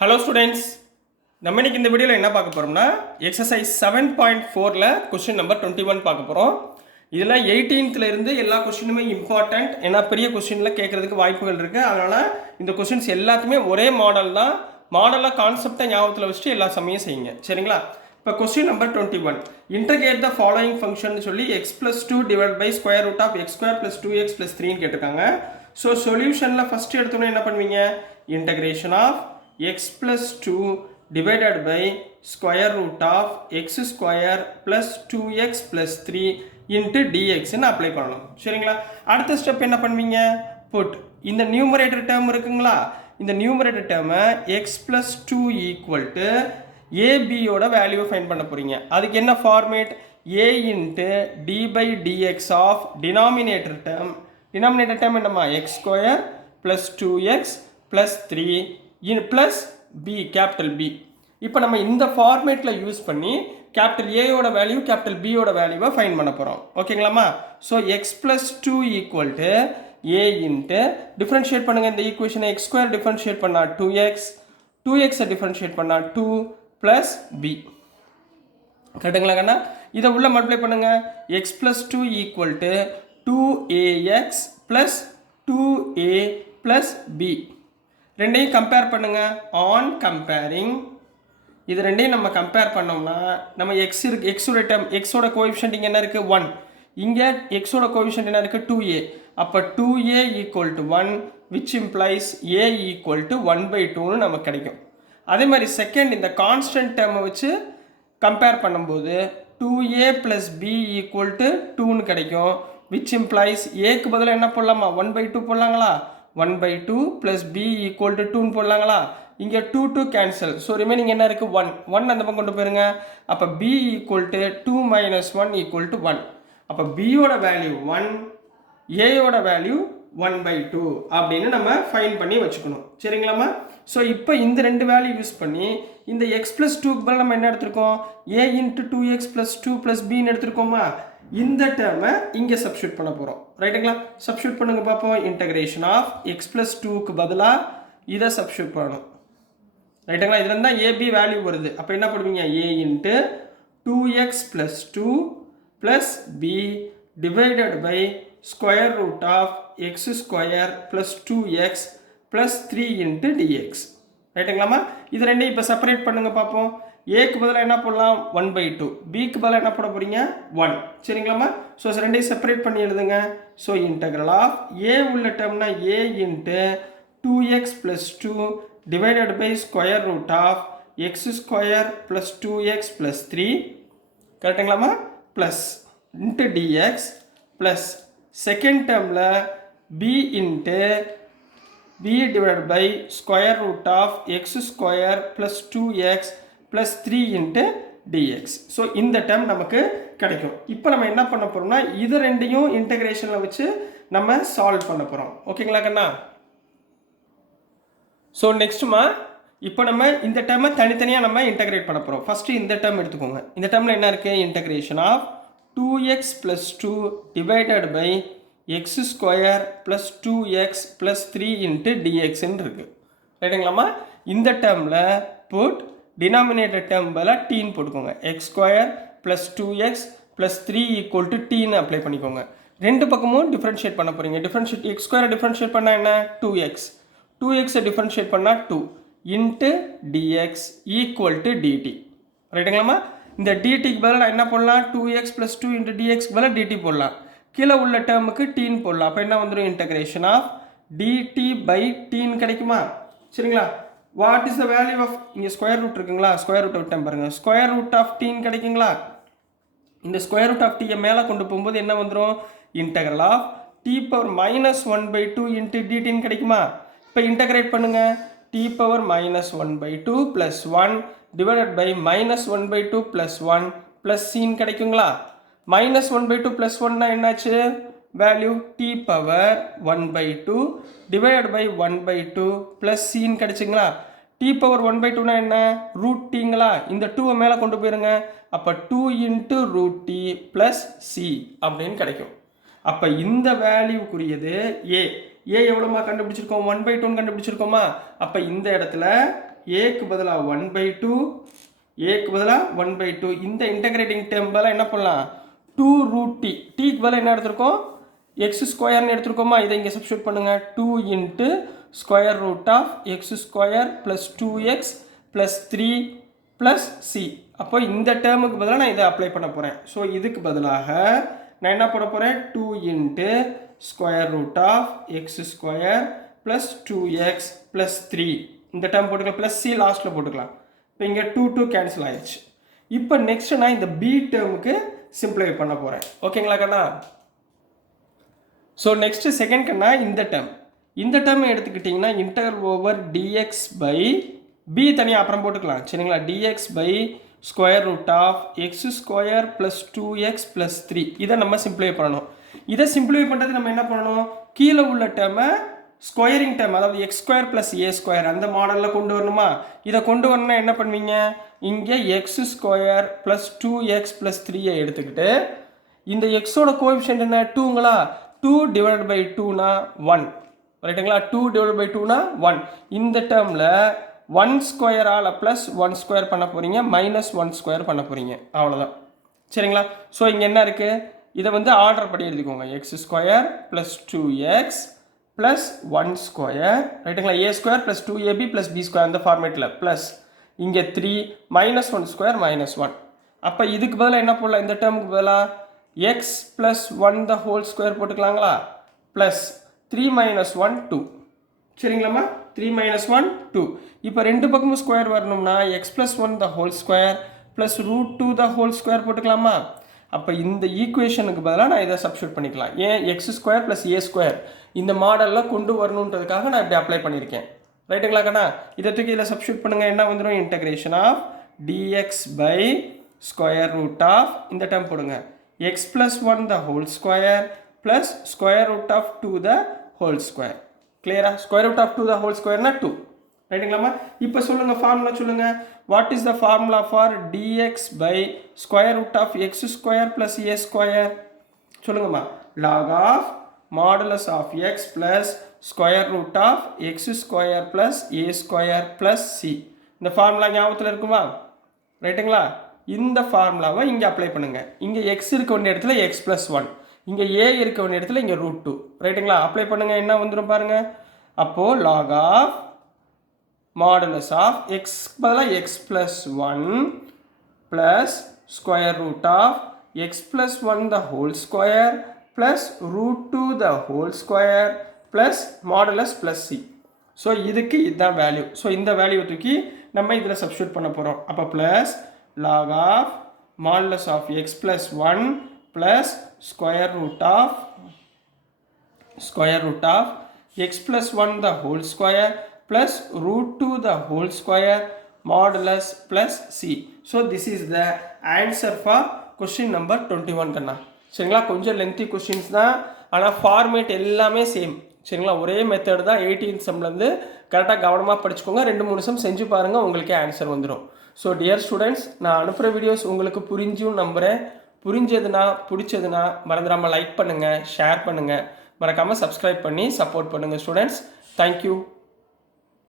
Hello students, நம்ம இன்னைக்கு இந்த வீடியோவில் என்ன பார்க்க போகிறோம்னா எக்ஸசைஸ் 7.4ல் கொஸ்டின் நம்பர் 21 பார்க்க போகிறோம். இதில் 18th இருந்து எல்லா கொஸ்டினுமே இம்பார்ட்டண்ட், ஏன்னா பெரிய கொஸ்டினில் கேட்குறதுக்கு வாய்ப்புகள் இருக்குது. அதனால் இந்த கொஸ்டின்ஸ் எல்லாத்துமே ஒரே மாடல் தான். மாடலாக கான்செப்டை ஞாபகத்தில் வச்சுட்டு எல்லா சமயம் செய்யுங்க, சரிங்களா? இப்போ question number 21, integrate the following function சொல்லி x + 2 divide by square root of x² + 2x + 3ன்னு கேட்டிருக்காங்க. ஸோ சொல்யூஷனில் ஃபஸ்ட்டு எடுத்தோன்னே என்ன பண்ணுவீங்க? Integration of x plus 2 divided by square root of x square plus 2x plus 3 into dx ன்னு apply பண்ணணும், சரிங்களா? அடுத்த ஸ்டெப் என்ன பண்ணுவீங்க? புட் இந்த நியூமரேட்டர் டேர்ம் இருக்குங்களா, இந்த நியூமரேட்டர் டேர்மை x plus 2 ஈக்குவல் டு ஏபியோட வேல்யூவை ஃபைண்ட் பண்ண போகிறீங்க. அதுக்கு என்ன format? a into D by DX of denominator term. Denominator term என்னம்மா? x square plus 2x plus 3 plus B, capital B. இப்போ நம்ம இந்த ஃபார்மேட்டில் யூஸ் பண்ணி கேபிட்டல் ஏயோட வேல்யூ கேபிட்டல் பியோட வேல்யூவை ஃபைன் பண்ண போகிறோம், ஓகேங்களாம்மா? So x plus 2 equal to a into differentiate பண்ணுங்கள் இந்த ஈக்குவேஷனை. எக்ஸ் ஸ்கொயர் டிஃப்ரென்ஷியேட் பண்ணால் 2x, 2xை டிஃப்ரென்ஷியேட் பண்ணால் 2 ப்ளஸ் பி, கரெக்டுங்களா கண்ணா? இதை உள்ள மல்டிப்ளை பண்ணுங்கள். X plus 2 equal to 2ax plus 2a plus B. ரெண்டையும் கம்பேர் பண்ணுங்க. ஆன் கம்பேரிங் இது ரெண்டையும் நம்ம கம்பேர் பண்ணோம்னா நம்ம எக்ஸ் இருக்கு, எக்ஸோட டேர்ம், எக்ஸோட கோஎஃபிஷியன்ட் இங்கே என்ன இருக்குது? 1. இங்கே எக்ஸோட கோஎஃபிஷியன்ட் என்ன இருக்குது? 2a. அப்போ 2a equal to 1 which implies a equal to 1/2ன்னு நமக்கு கிடைக்கும். அதே மாதிரி செகண்ட் இந்த கான்ஸ்டன்ட் டேர்மை வச்சு கம்பேர் பண்ணும்போது 2a plus b equal to 2ன்னு கிடைக்கும். விச் இம்ப்ளைஸ் ஏக்கு பதிலாக என்ன போடலாமா? 1/2 போடலாங்களா? 1/2 plus b equal to 2 போடலாங்களா? இங்கே 2 கேன்சல். ஸோ ரிமைனிங் என்ன இருக்குது? 1 அந்த பக்கம் கொண்டு போயிருங்க. அப்போ b equal to 2 minus 1 equal to 1. அப்போ bயோட வேல்யூ 1, ஏயோட வேல்யூ 1/2 அப்படின்னு நம்ம ஃபைன் பண்ணி வச்சுக்கணும், சரிங்களாம்மா? ஸோ இப்போ இந்த ரெண்டு வேல்யூ யூஸ் பண்ணி இந்த x + 2க்கு பதில் நம்ம என்ன எடுத்திருக்கோம்? a into 2x + 2 + bன்னு எடுத்திருக்கோமா? இந்த டேர்மை இங்கே சப்ஸ்டியூட் பண்ண போகிறோம், ரைட்டுங்களா? சப்ஸ்டியூட் பண்ணுங்க பார்ப்போம். இன்டகிரேஷன் ஆஃப் எக்ஸ் ப்ளஸ் 2க்கு பதிலாக இதை சப்ஸ்டியூட் பண்ணணும், ரைட்டுங்களா? இதுல இருந்தால் ஏபி வேல்யூ வருது. அப்போ என்ன பண்ணுவீங்க? a into 2x + 2 plus b divided by square root of x square plus 2x plus 3 into dx, ரைட்டுங்களாம்மா? இது ரெண்டையும் இப்போ செப்பரேட் பண்ணுங்க பார்ப்போம். ஏக்கு பதிலாக என்ன போடலாம்? 1/2. பிக்கு பதிலாக என்ன போட போகிறீங்க? 1, சரிங்களாம்மா? ஸோ ரெண்டையும் செப்பரேட் பண்ணி எழுதுங்க. ஸோ இன்டகிரல் ஆஃப் ஏ உள்ள டேர்ம்னா a into 2x plus 2 divided by square root of x square plus 2x plus 3, கரெக்டுங்களாம்மா? Plus into d x plus second டேர்மில் b into b divided by square root of x square plus 2x plus 3 into dx. So இந்த term நமக்கு கிடைக்கும். இப்போ நம்ம என்ன பண்ண போகிறோம்னா இது ரெண்டையும் இன்டகிரேஷனில் வச்சு நம்ம சால்வ் பண்ண போகிறோம், ஓகேங்களா கண்ணா? ஸோ நெக்ஸ்ட்டுமா இப்போ நம்ம இந்த டேர்மை தனித்தனியாக நம்ம இன்டகிரேட் பண்ண போகிறோம். ஃபஸ்ட்டு இந்த டேர்ம் எடுத்துக்கோங்க. இந்த டேர்மில் என்ன இருக்குது? Integration of 2x + 2 divided by x square plus 2x plus 3 into டிஎக்ஸ்ன்னு இருக்குது, ரைட்டுங்களாம்மா? இந்த டேர்மில் புட் டினாமினேட்டர் டேர்ம் பதிலாக டீன்னு போட்டுக்கோங்க. X square plus 2x plus 3 equal to டீன்னு அப்ளை பண்ணிக்கோங்க. ரெண்டு பக்கமும் டிஃப்ரென்ஷியேட் பண்ண போகிறீங்க. டிஃப்ரென்ஷியேட் எக்ஸ் ஸ்கொயரை டிஃப்ரென்ஷியேட் பண்ணால் என்ன? 2x, 2xை டிஃப்ரென்ஷியேட் பண்ணால் 2 into d x equal to d t, ரைட்டுங்களாம்மா? இந்த டிடிக்கு பதிலாக என்ன போடலாம்? 2x ப்ளஸ் 2 இன்ட்டு டிஎக்ஸ்க்கு பதிலாக டிடி போடலாம். கீழே உள்ள டேர்முக்கு டீன் போடலாம். அப்போ என்ன வந்துடும்? Integration of DT by TN கிடைக்குமா, சரிங்களா? What is the value of, இங்கே ஸ்கொயர் ரூட் இருக்குங்களா? ஸ்கொயர் ரூட் விட்டேன் பாருங்கள். ஸ்கொயர் ரூட் ஆஃப் டீன் கிடைக்குங்களா? இந்த ஸ்கொயர் ரூட் ஆஃப் டீயை மேலே கொண்டு போகும்போது என்ன வந்துடும்? Integral of t power minus 1/2 into டிடின்னு கிடைக்குமா? இப்போ இன்டகிரேட் பண்ணுங்க. T power minus 1/2 plus 1 divided by minus 1/2 plus 1 plus சின்னு கிடைக்குங்களா? மைனஸ் 1/2 ப்ளஸ் 1னா என்னாச்சு? Value t power 1/2 divided by 1/2 plus சின்னு கிடைச்சிங்களா? டி பவர் 1/2னா என்ன? ரூட் டீங்களா? இந்த 2வை மேலே கொண்டு போயிருங்க. அப்போ 2 into root t plus c அப்படின்னு கிடைக்கும். அப்போ இந்த வேல்யூக்குரியது ஏ. ஏ எவ்வளோமா கண்டுபிடிச்சிருக்கோம்? 1/2ன்னு கண்டுபிடிச்சிருக்கோமா? அப்போ இந்த இடத்துல ஏக்கு பதிலாக 1/2 ஏக்கு பதிலாக 1/2 இந்த இன்டகிரேட்டிங் டேர்ம் பதிலாக என்ன பண்ணலாம் 2 ரூட் டி டீக்கு பதிலாக என்ன எடுத்திருக்கோம் எக்ஸ் ஸ்கொயர்னு எடுத்துருக்கோமா இதை இங்கே சப்ஸ்டியூட் பண்ணுங்கள் 2 into square root of x square plus 2x plus 3 plus c அப்போ இந்த டேர்முக்கு பதிலாக நான் இதை அப்ளை பண்ண போகிறேன் ஸோ இதுக்கு பதிலாக நான் என்ன பண்ண போகிறேன் 2 into square root of x square plus 2x plus 3 இந்த டேர்ம் போட்டுக்கலாம் ப்ளஸ் சி லாஸ்ட்டில் போட்டுக்கலாம் இப்போ இங்கே 2 கேன்சல் ஆயிடுச்சு இப்போ நெக்ஸ்ட் நான் இந்த பி டேர்முக்கு சிம்பிளை பண்ண போகிறேன் ஓகேங்களா கண்ணா ஸோ நெக்ஸ்ட் செகண்ட் கண்ணா இந்த டேர்ம் எடுத்துக்கிட்டிங்கன்னா integral over dx by b தனியாக அப்புறம் போட்டுக்கலாம் சரிங்களா dx by square root of x square plus 2x plus 3 இதை நம்ம சிம்பிளை பண்ணணும் இதை சிம்பிளை பண்ணுறது நம்ம என்ன பண்ணணும் கீழே உள்ள டேர்மை ஸ்கொயரிங் டேர்ம் அதாவது X square plus a square அந்த மாடலில் கொண்டு வரணுமா இதை கொண்டு வரணும்னா என்ன பண்ணுவீங்க இங்கே X square plus 2x plus 3 எடுத்துக்கிட்டு இந்த எக்ஸோட கோஎஃபிஷியன்ட் என்ன 2ங்களா 2 டிவைடட் பை 2னா 1 ரைட்டுங்களா 2 டிவைடட் பை 2னா 1 இந்த டேர்மில் 1 ஸ்கொயரால் ப்ளஸ் 1 ஸ்கொயர் பண்ண போகிறீங்க மைனஸ் 1 ஸ்கொயர் பண்ண போகிறீங்க அவ்வளோதான் சரிங்களா ஸோ இங்கே என்ன இருக்குது இதை வந்து ஆர்டர் படி எழுதிக்கோங்க x square plus 2x plus 1 square ரைட்டுங்களா a square plus 2ab plus b square அந்த ஃபார்மேட்டில் ப்ளஸ் இங்கே 3 மைனஸ் 1 ஸ்கொயர் மைனஸ் 1 அப்போ இதுக்கு பதிலாக என்ன போடலாம் இந்த டேர்முக்கு பதிலாக x plus 1 the whole square போட்டுக்கலாங்களா ப்ளஸ் 3 மைனஸ் 1 2 சரிங்களாம்மா 3 மைனஸ் 1 2 இப்போ ரெண்டு பக்கமும் ஸ்கொயர் வரணும்னா x plus 1 the whole square plus root 2 the whole square போட்டுக்கலாமா அப்போ இந்த ஈக்குவேஷனுக்கு பதிலாக நான் இதை சப்ஸ்டியூட் பண்ணிக்கலாம் ஏன் X square plus a square இந்த மாடலில் கொண்டு வரணுன்றதுக்காக நான் இப்படி அப்ளை பண்ணியிருக்கேன் ரைட்டுங்களா கண்ணா இதை தூக்கி இதில் சப்ஸ்டியூட் பண்ணுங்கள் என்ன வந்துடும் integration of d x by square root of இந்த டேர்ம் போடுங்க x plus 1 the whole square plus square root of 2 the whole square கிளியரா square root of 2 the whole ஸ்கொயர்னா 2 ரைட்டுங்களாம்மா இப்போ சொல்லுங்கள் ஃபார்முலா சொல்லுங்கள் what is the formula for d x by square root of x square plus a square சொல்லுங்கம்மா log of modulus of x plus square root of x square plus a square plus C இந்த formula ஞாபகத்தில் இருக்குமா ரைட்டுங்களா இந்த ஃபார்முலாவை இங்கே apply பண்ணுங்கள் இங்கே எக்ஸ் இருக்க வேண்டிய இடத்துல எக்ஸ் ப்ளஸ் 1 இங்கே ஏ இருக்க வேண்டிய இடத்துல இங்கே ரூட் 2 ரைட்டுங்களா அப்ளை பண்ணுங்கள் என்ன வந்துடும் பாருங்கள் அப்போது log of modulus of x பதிலாக x plus 1 plus square root of x plus 1 the whole square plus root 2 the whole square plus modulus plus c so இதுக்கு இதுதான் வேல்யூ ஸோ இந்த வேல்யூ தூக்கி நம்ம இதில் சப்ஸ்டியூட் பண்ண போகிறோம் அப்போ plus log of modulus of x plus 1 plus square root of x plus 1 the whole square plus root 2 the whole square modulus plus c. So this is the answer for question number 21 கண்ணா சரிங்களா கொஞ்சம் lengthy questions தான் ஆனால் format எல்லாமே same சரிங்களா ஒரே method தான் 18th சம்லேருந்து கரெக்டாக கவனமாக படிச்சுக்கோங்க 2-3 சம் செஞ்சு பாருங்கள் உங்களுக்கே ஆன்சர் வந்துடும் ஸோ டியர் ஸ்டூடெண்ட்ஸ் நான் அனுப்புகிற வீடியோஸ் உங்களுக்கு புரிஞ்சும் நம்புகிறேன் புரிஞ்சதுன்னா பிடிச்சதுன்னா மறந்துடாமல் லைக் பண்ணுங்கள் ஷேர் பண்ணுங்கள் மறக்காமல் சப்ஸ்கிரைப் பண்ணி சப்போர்ட் பண்ணுங்கள் ஸ்டூடெண்ட்ஸ் தேங்க்யூ